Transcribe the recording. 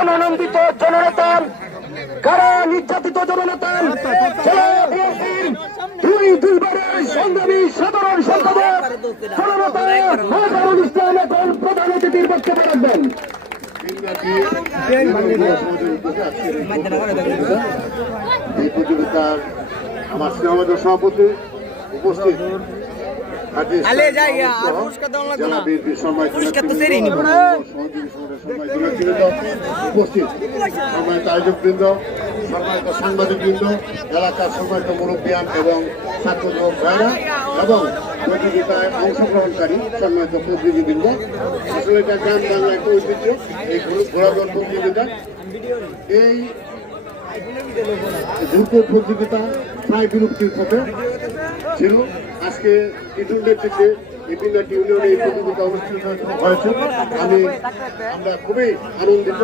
জননন্দিত জননেতা, কারা নির্যাতিত জননেতা, দুইবারের সংগ্রামী সাধারণ সম্পাদক জননেতা মাহবুবুল ইসলাম এখন প্রধান অতিথির বক্তব্য রাখবেন। এই প্রতিযোগিতার আমার সমাজের সভাপতি উপস্থিত উপস্থিত সম্মানিত আয়োজকবৃন্দ, সম্মানিত সাংবাদিকবৃন্দ, এলাকার সম্মানিত মুরব্বিয়ান এবং ছাত্র যুবক ভাইরা এবং প্রতিযোগিতায় অংশগ্রহণকারী সম্মানিত প্রতিনিধিবৃন্দ। আসলে এটা গ্রাম বাংলা একটা ঐতিহ্য এই ঘোড়াদৌড় প্রতিযোগিতা। এই দ্রুত প্রতিযোগিতা প্রায় বিলুপ্তির পথে ছিল। আজকে ইটুর নেতৃত্বে এই তিনটি ইউনিয়নে এই প্রতিযোগিতা অনুষ্ঠিত হয়েছে। আমরা খুবই আনন্দিত।